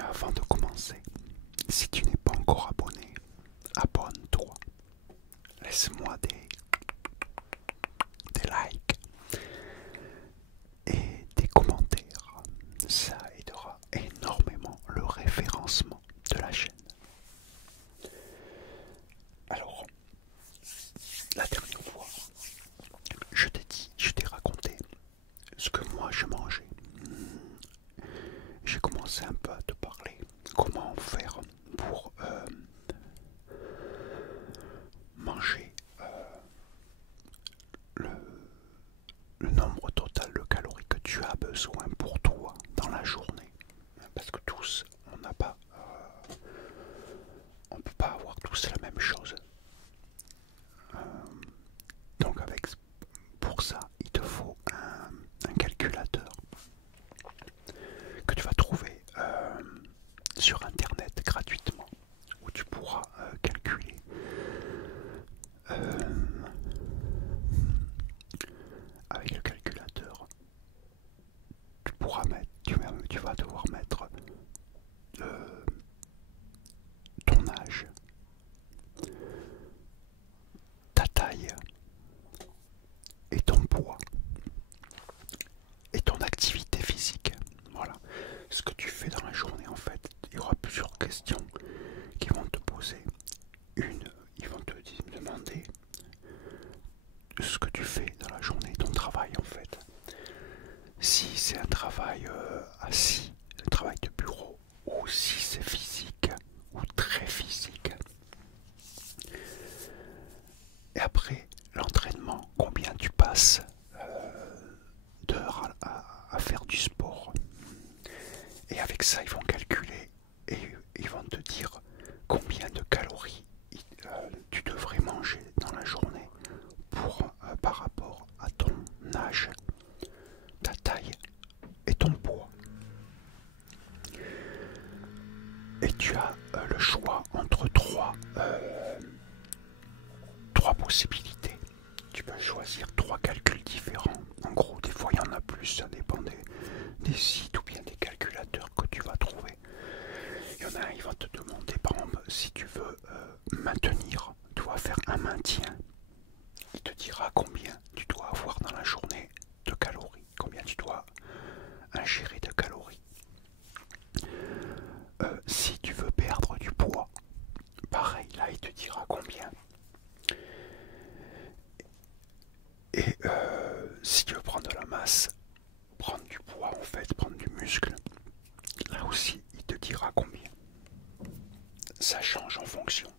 Mais avant de commencer, si tu n'es pas encore abonné, abonne-toi. Laisse-moi des likes et des commentaires. Ça aidera énormément le référencement de la chaîne. Alors, la dernière fois, je t'ai raconté ce que moi je mangeais. J'ai commencé un peu à te parler comment faire pour manger le, le nombre total de calories que tu as besoin pour toi dans la journée. Parce que tous, on ne peut pas avoir tous la même chose. Donc pour ça, il te faut un calculateur que tu vas trouver sur internet gratuitement, où tu pourras calculer avec le calculateur. Tu vas devoir mettre ton âge, ta taille et ton poids et ton activité physique. Voilà ce que tu fais dans la journée. En fait, il y aura plusieurs questions qui vont te poser. Ils vont te demander ce que tu fais dans la journée, ton travail en fait. Si c'est un travail assis, un travail de bureau, ou si c'est physique ou très physique. Et après l'entraînement, combien tu passes d'heures à faire du sport. Et avec ça, ils vont calculer et ils vont te dire combien de calories tu devrais manger dans la journée par rapport à ton âge, ta taille et ton poids. Et tu as le choix entre trois possibilités. Tu peux choisir trois calculs différents. En gros, des fois il y en a plus, ça dépend des sites ou bien des calculateurs que tu vas trouver. Il y en a un, il va te demander par exemple si tu veux maintenir, tu vas faire un maintien. Il te dira combien tu dois avoir dans la journée de calories, combien tu dois ingérer de calories. Si tu veux perdre du poids, pareil, là il te dira combien. Et si tu veux prendre de la masse, prendre du poids en fait, prendre du muscle, là aussi il te dira combien. Ça change en fonction.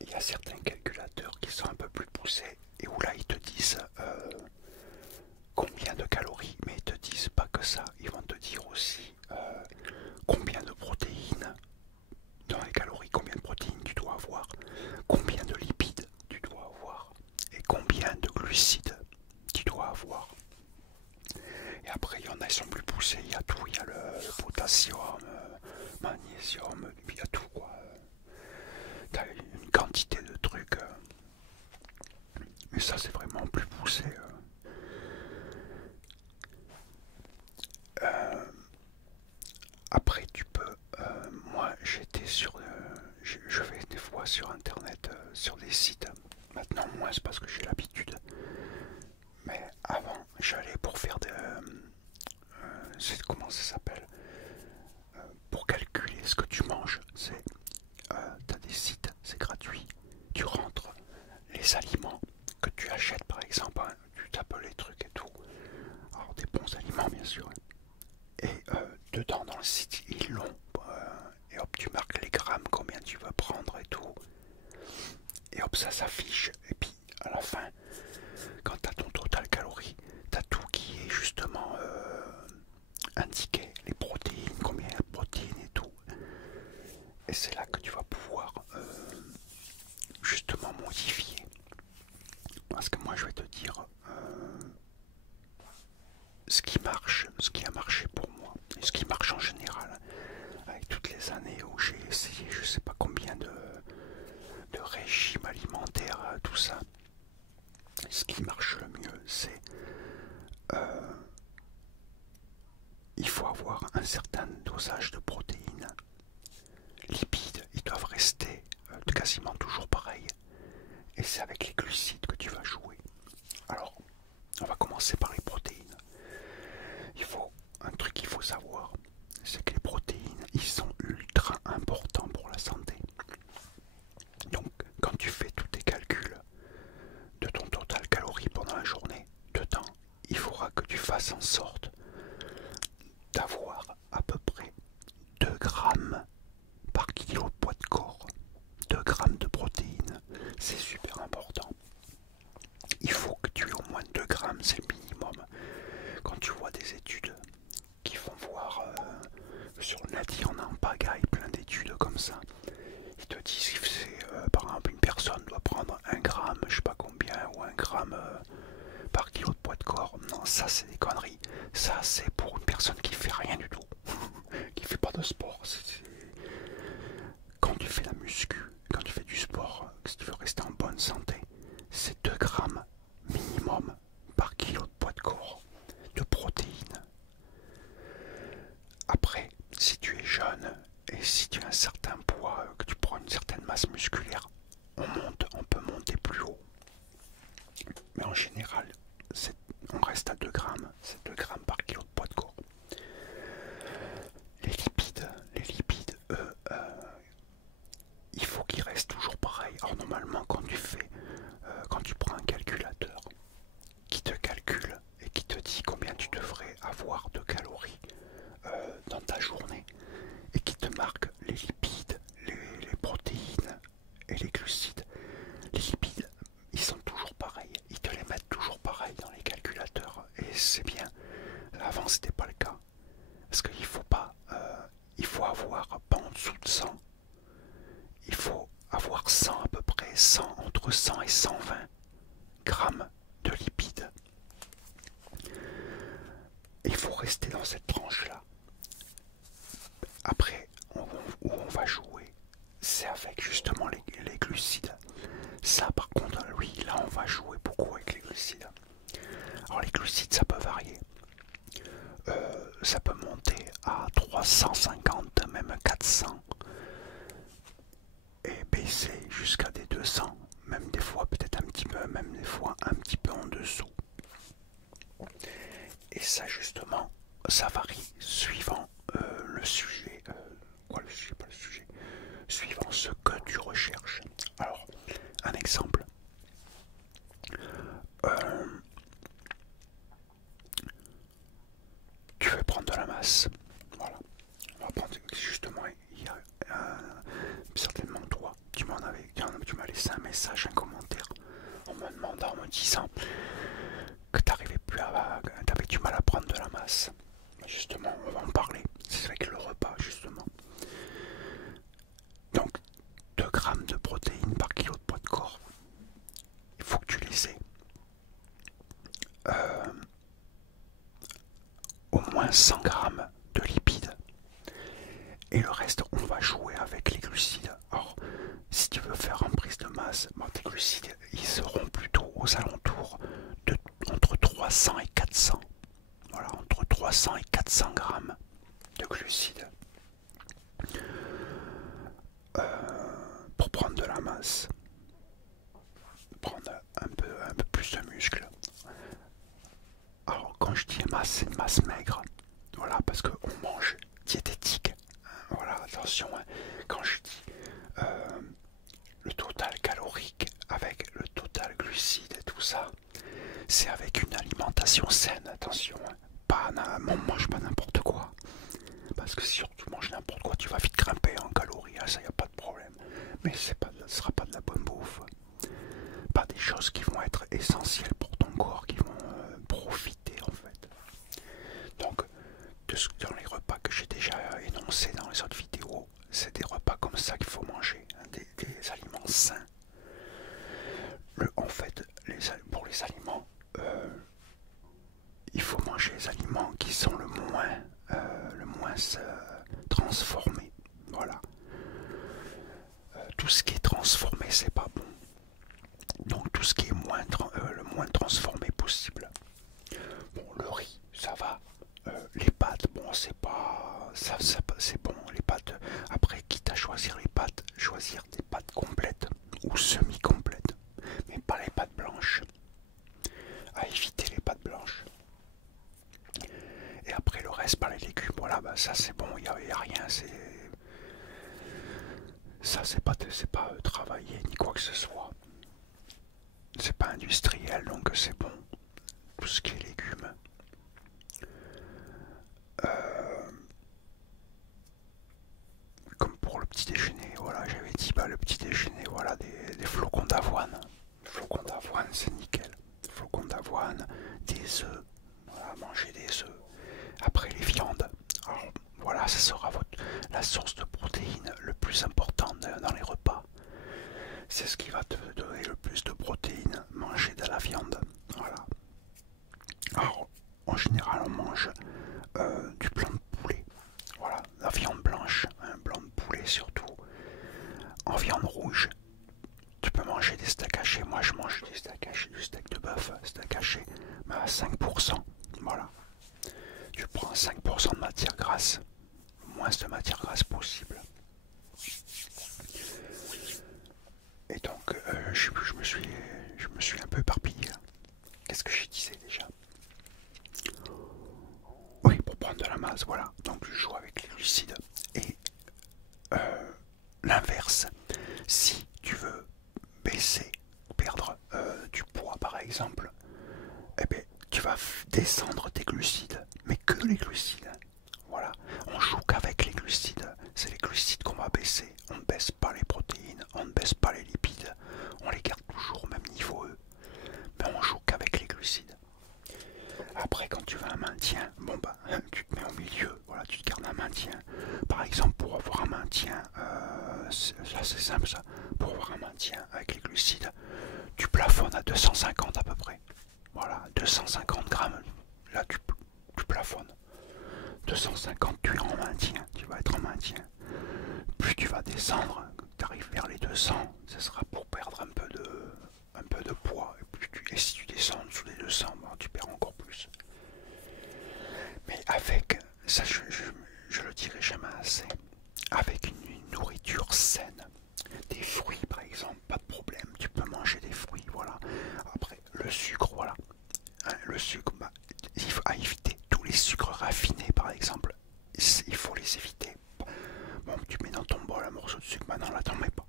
Il y a certains calculateurs qui sont un peu plus poussés et où là ils te disent combien de calories, mais ils te disent pas que ça, ils vont te dire aussi combien de protéines dans les calories, combien de protéines tu dois avoir, combien de lipides tu dois avoir et combien de glucides tu dois avoir. Et après il y en a qui sont plus poussés, il y a tout, il y a le potassium, magnésium, il y a tout quoi. T'as une quantité de trucs. Mais ça c'est vraiment plus poussé. Après tu peux. Moi j'étais sur. Je vais des fois sur internet, sur des sites. Maintenant moins c'est parce que j'ai l'habitude. Mais avant j'allais pour faire des. Comment ça s'appelle, pour calculer ce que tu manges. T'as des sites, c'est gratuit. Tu rentres les aliments que tu achètes par exemple, hein, tu tapes les trucs et tout. Alors des bons aliments bien sûr. Et dedans dans le site ils l'ont. Et hop tu marques les grammes, combien tu vas prendre et tout. Et hop ça s'affiche. Et puis à la fin, quand tu as ton total calories, tu as tout qui est justement indiqué. Les protéines, combien il y a de protéines et tout. Et c'est là que tu vas pouvoir justement modifier. Parce que moi je vais te dire ce qui marche, ce qui a marché pour moi, et ce qui marche en général, avec toutes les années où j'ai essayé je sais pas combien de régimes alimentaires, tout ça. Ce qui marche le mieux, c'est il faut avoir un certain dosage de protéines lipides, ils doivent rester quasiment toujours pareils. Et c'est avec les glucides que tu vas jouer. Alors, on va commencer par les protéines. Un truc qu'il faut savoir, c'est que les protéines, ils sont ultra importants pour la santé. Donc, quand tu fais tous tes calculs de ton total calories pendant la journée, dedans, il faudra que tu fasses en sorte d'avoir à peu près 2 grammes par kilo de poids de corps. 2 grammes de protéines, c'est super important. Il faut que tu aies au moins 2 grammes, c'est le minimum. Quand tu vois des études qui font voir sur le net, il y en a en pagaille, plein d'études comme ça. Ils te disent que par exemple une personne doit prendre 1 gramme, je sais pas combien, ou 1 gramme par kilo de poids de corps. Non, ça c'est des conneries. Ça c'est pour une personne qui fait rien du tout, qui fait pas de sport. Quand tu fais la muscu, quand tu fais du sport, si tu veux rester en bonne santé, c'est 2 grammes minimum par kilo de poids de corps de protéines. Après, si tu es jeune et si tu as un certain poids, que tu prends une certaine masse musculaire, on peut monter plus haut. Mais en général, on reste à 2 grammes, c'est 2 grammes par kilo de poids de corps. Les lipides, eux, il faut qu'ils restent toujours pareils. Alors normalement, quand tu prends un calculateur qui te calcule et qui te dit combien tu devrais avoir de calories dans ta journée et qui te marque les lipides, les protéines et les glucides. Les lipides, ils sont toujours pareils, ils te les mettent toujours pareils dans les calculateurs et c'est bien. Avant c'était pas le cas parce qu'il faut pas, il faut avoir pas en dessous de 100. Il faut avoir 100 à peu près, entre 100 et 120 grammes de lipides. Il faut rester dans cette tranche-là. Après, où on va jouer, c'est avec justement les glucides. Ça, par contre, oui, là, on va jouer beaucoup avec les glucides. Alors, les glucides, ça peut varier. Ça peut monter à 350, même 400. Et baisser jusqu'à des 200. Même des fois, peut-être un petit peu, même des fois, un petit peu en dessous. Et ça, justement, ça varie suivant le sujet. Le sujet, pas le sujet. Suivant ce que tu recherches. Alors, un exemple. Tu veux prendre de la masse. Voilà. On va prendre justement, il y a certainement toi, tu m'as laissé un message, un commentaire, en me demandant, en me disant que t'avais du mal à prendre de la masse. Justement, on va en parler. C'est avec le repas, justement. Donc, 2 grammes de protéines par kilo de poids de corps. Il faut que tu les aies. Au moins 100 grammes de lipides. Et le reste, on va jouer avec les glucides. Or, si tu veux faire en prise de masse, tes glucides, ils seront plutôt aux alentours de entre 300 et 400. Voilà, entre 300 et 400 grammes de glucides. Pour prendre de la masse, prendre un peu plus de muscle. Alors, quand je dis masse, c'est une masse maigre. Voilà, parce qu'on mange diététique. Voilà, attention, hein. Quand je dis le total calorique avec le total glucide et tout ça, c'est avec une alimentation saine, attention, hein. On mange pas n'importe quoi. Parce que si tu manges n'importe quoi, tu vas vite grimper en calories, hein, ça y a pas de problème. Mais ce sera pas de la bonne bouffe. Pas des choses qui vont être essentielles pour ton corps, qui vont profiter en fait. Donc, dans les repas que j'ai déjà énoncés dans les autres vidéos, c'est des repas comme ça qu'il faut manger, hein, des aliments sains. En fait, pour les aliments, il faut manger les aliments qui sont le moins transformés. Voilà. Tout ce qui est transformé, c'est pas bon. Donc tout ce qui est le moins transformé possible. Bon, le riz, ça va. Les pâtes, bon, c'est pas, ça c'est bon. Les pâtes. Après, quitte à choisir voilà, bah ça c'est bon, il n'y a rien, ça c'est pas travaillé ni quoi que ce soit. C'est pas industriel, donc c'est bon. Tout ce qui est légumes. Comme pour le petit déjeuner, voilà, j'avais dit, bah le petit déjeuner, voilà, des flocons d'avoine. Flocons d'avoine, c'est nickel. Flocons d'avoine, des œufs, voilà, manger des œufs. Après les viandes, alors voilà, ça sera la source de protéines le plus importante dans les repas. C'est ce qui va te donner le plus de protéines, manger de la viande. Voilà. Alors, en général, on mange du blanc de poulet. Voilà, la viande blanche, un blanc de poulet surtout. En viande rouge, tu peux manger des steaks hachés. Moi, je mange des steaks hachés, du steak de bœuf, steak haché, mais à 5%. Voilà. Tu prends 5% de matière grasse, le moins de matière grasse possible. Et donc, je me suis un peu éparpillé. Qu'est-ce que je disais déjà? Oui, pour prendre de la masse, voilà. Donc, je joue avec les glucides. Et l'inverse, si tu veux baisser, perdre du poids par exemple, eh bien, tu vas descendre tes glucides, mais que les glucides. Voilà, on joue qu'avec les glucides, c'est les glucides qu'on va baisser. On ne baisse pas les protéines, on ne baisse pas les lipides, on les garde toujours au même niveau eux, mais on joue qu'avec les glucides. Après, quand tu veux un maintien, bon bah, tu te mets au milieu, voilà, tu te gardes un maintien. Par exemple, pour avoir un maintien, là c'est simple ça, pour avoir un maintien avec les glucides, tu plafonnes à 250 à peu près. Voilà, 250 grammes, là tu plafonnes. 250, tu es en maintien, tu vas être en maintien. Plus tu vas descendre, tu arrives vers les 200, ce sera pour perdre un peu de poids. Et si tu descends sous les 200, bon, tu perds encore plus. Mais avec, ça je le dirai jamais assez, avec une nourriture saine, des fruits par exemple, pas de problème, tu peux manger des fruits, voilà. Après, le sucre, voilà. Hein, le sucre, bah, il faut éviter tous les sucres raffinés par exemple, il faut les éviter. Bon, tu mets dans ton bol un morceau de sucre, maintenant là t'en mets pas.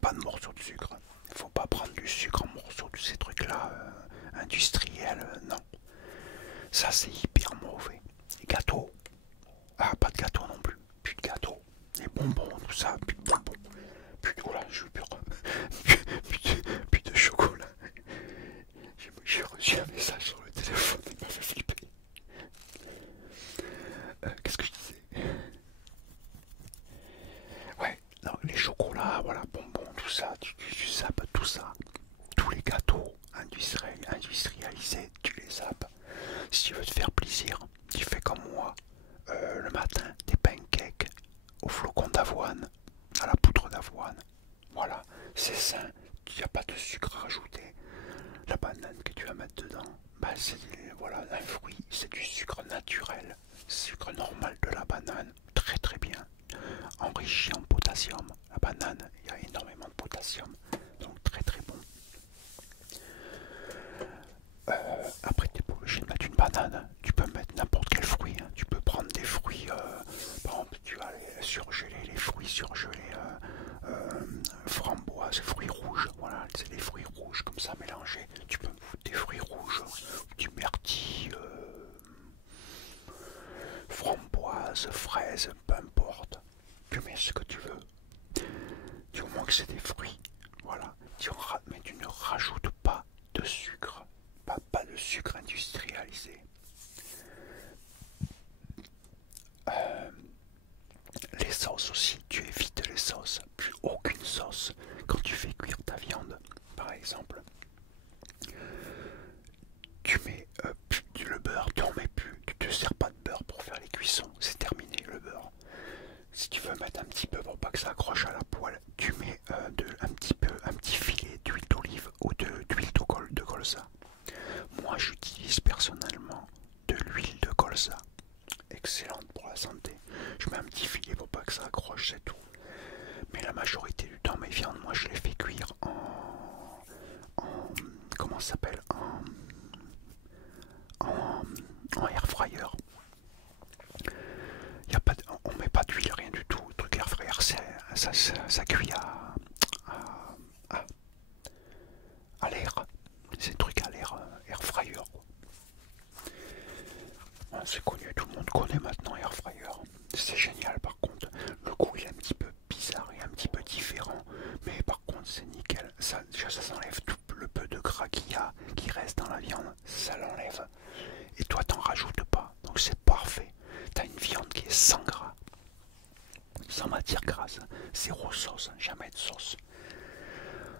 Pas de morceau de sucre. Il faut pas prendre du sucre en morceaux, tous ces trucs-là industriels, non. Ça c'est hyper mauvais. Les gâteaux, ah pas de gâteaux non plus, plus de gâteaux. Les bonbons, tout ça, plus de bonbons. Plus de, oh là, je veux plus de chocolat. J'ai reçu un message sur le téléphone, il m'a fait flipper. Qu'est-ce que je disais? Ouais, non, les chocolats, voilà, bonbons, tout ça, tu sapes tout ça. Tous les gâteaux industrialisés, tu les sapes. Si tu veux te faire plaisir, tu fais comme moi. Le matin, des pancakes au flocon d'avoine, à la poudre d'avoine. Voilà, c'est sain, il n'y a pas de sucre à rajouter. La banane que tu vas mettre dedans, bah c'est voilà, un fruit, c'est du sucre naturel, sucre normal de la banane, très très bien, enrichi en potassium. La banane, il y a énormément de potassium, donc très très bon. Après, tu n'es pas obligé de mettre une banane, tu peux mettre n'importe quel fruit, hein. Tu peux prendre des fruits, par exemple, tu vas aller surgeler les fruits, surgeler framboises, fruits rouges, voilà, c'est des fruits rouges comme ça mélangés. Tu peux foutre des fruits rouges, du myrtille, framboises, fraises, peu importe. Tu mets ce que tu veux. Du moment que c'est des fruits, voilà. Mais tu ne rajoutes pas de sucre. Pas de sucre industrialisé. Les sauces aussi, tu évites les sauces. Plus aucune sauce. Quand tu fais cuire ta viande, par exemple, tu mets le beurre, tu n'en mets plus. Tu te sers pas de beurre pour faire les cuissons. C'est terminé le beurre. Si tu veux mettre un petit peu pour pas que ça accroche à la poêle, tu mets un petit filet d'huile d'olive ou d'huile de colza. Moi j'utilise personnellement de l'huile de colza. Excellente pour la santé. Je mets un petit filet pour pas que ça accroche, c'est tout. Mais la majorité du temps, mes viandes, moi je les fais cuire comment ça s'appelle, en air fryer. ça cuit à, à l'air. C'est un truc à l'air, air fryer. C'est connu, tout le monde connaît maintenant air fryer. C'est génial par contre. Le goût il est un petit peu bizarre et un petit peu différent. Mais par contre c'est nickel. Ça, déjà ça s'enlève tout le peu de gras qu'il y a, qui reste dans la viande. Ça l'enlève. Et toi t'en rajoutes pas. Donc c'est parfait. T'as une viande qui est sans gras. Sans matière grasse. Zéro sauce. Jamais de sauce.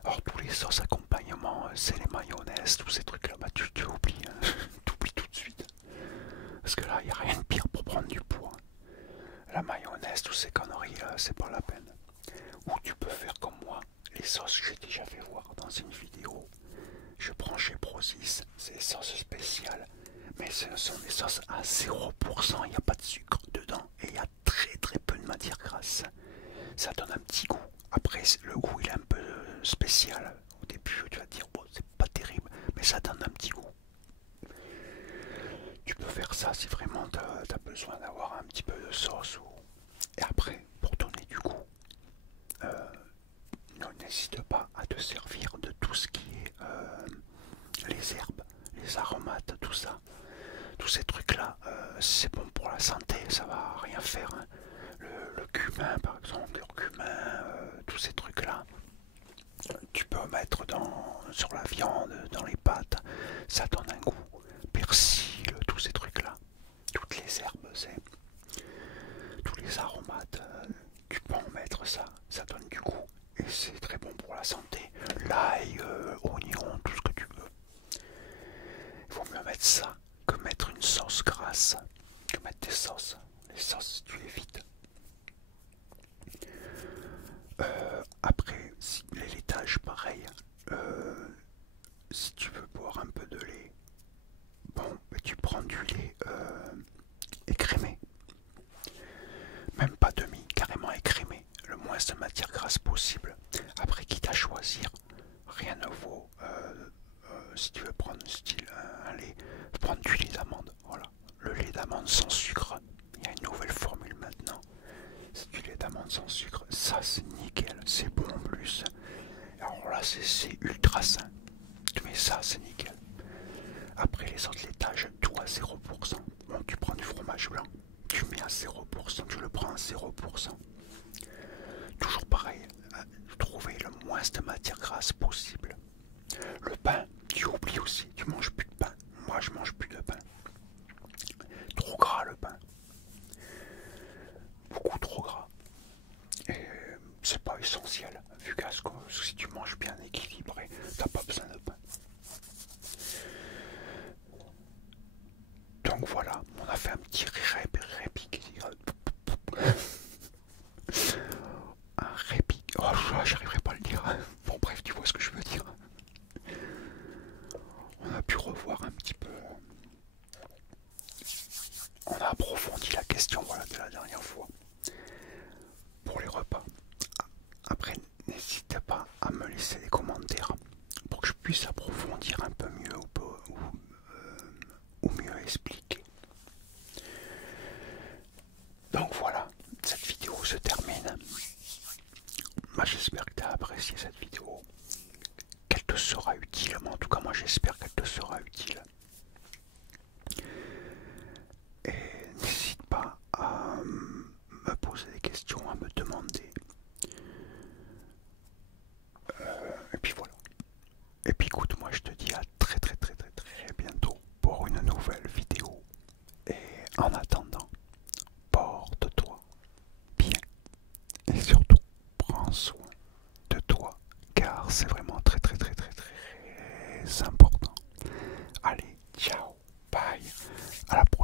Alors tous les sauces accompagnement, c'est les mayonnaises, tous ces trucs là, bah tu oublies. Hein. T'oublies tout de suite. Parce que là, il n'y a rien de pire pour prendre du poids. La mayonnaise, toutes ces conneries là, c'est pas la peine. Ou tu peux faire comme moi, les sauces que j'ai déjà fait voir dans une vidéo. Je prends chez Prozis, c'est des sauces spéciales. Mais ce sont des sauces à 0%, il n'y a pas de sucre dedans. Et il y a très très peu de matière grasse. Ça donne un petit goût. Après, le goût il est un peu spécial. Au début, tu vas te dire, bon, c'est pas terrible, mais ça donne un petit goût. Tu peux faire ça si vraiment tu as besoin d'avoir un petit peu de sauce. Et après, pour donner du goût, n'hésite pas à te servir de tout ce qui est les herbes, les aromates, tout ça. Tous ces trucs-là, c'est bon pour la santé, ça va rien faire. Hein. Le cumin, par exemple, le cumin, tous ces trucs-là. Tu peux mettre sur la viande, dans les pâtes, ça donne un goût. Persil, tous ces trucs-là, toutes les herbes, tous les aromates, tu peux en mettre ça donne du goût et c'est très bon pour la santé. L'ail, oignon, tout ce que tu veux. Il vaut mieux mettre ça que mettre une sauce grasse, que mettre des sauces. Les sauces, tu évites. Après, les laitages, pareil. Si tu veux boire un peu de lait, bon, tu prends du lait écrémé. Même pas demi, carrément écrémé. Le moins de matière grasse possible. Après, quitte à choisir, rien ne vaut. Si tu veux prendre style un lait, prendre du lait d'amande. Voilà. Le lait d'amande sans sucre. Il y a une nouvelle formule maintenant. C'est du lait d'amande sans sucre. Ça, c'est nickel. C'est bon en plus. Alors là, c'est ultra sain. Mais ça, c'est nickel. Après les autres laitages, tout à 0%. Bon, tu prends du fromage blanc, tu mets à 0%, tu le prends à 0%. Toujours pareil, trouver le moins de matière grasse possible. Le pain, tu oublies aussi, tu manges plus de pain. Moi, je mange plus de pain. Trop gras le pain. Beaucoup trop gras. Et c'est pas essentiel, vu qu'à ce que si tu manges bien équilibré, t'as pas besoin de pain. Donc voilà, on a fait un petit répique. Un répique. Oh, j'arriverai pas à le dire. Bon, bref, tu vois ce que je veux dire. On a pu revoir un petit peu. On a approfondi la question, voilà, de la dernière fois. Pour les repas. Après, n'hésite pas à me laisser des commentaires pour que je puisse approfondir un peu mieux ou mieux expliquer. Donc voilà, cette vidéo se termine. Moi, j'espère que tu as apprécié cette vidéo, qu'elle te sera utile. Mais en tout cas, moi j'espère qu'elle te sera utile. Et n'hésite pas à me poser des questions, à me demander. Et puis voilà. Et puis écoute, moi je te dis à très bientôt pour une nouvelle vidéo. Et en attendant, porte-toi bien. Et surtout, prends soin de toi. Car c'est vraiment très important. Allez, ciao, bye. À la prochaine.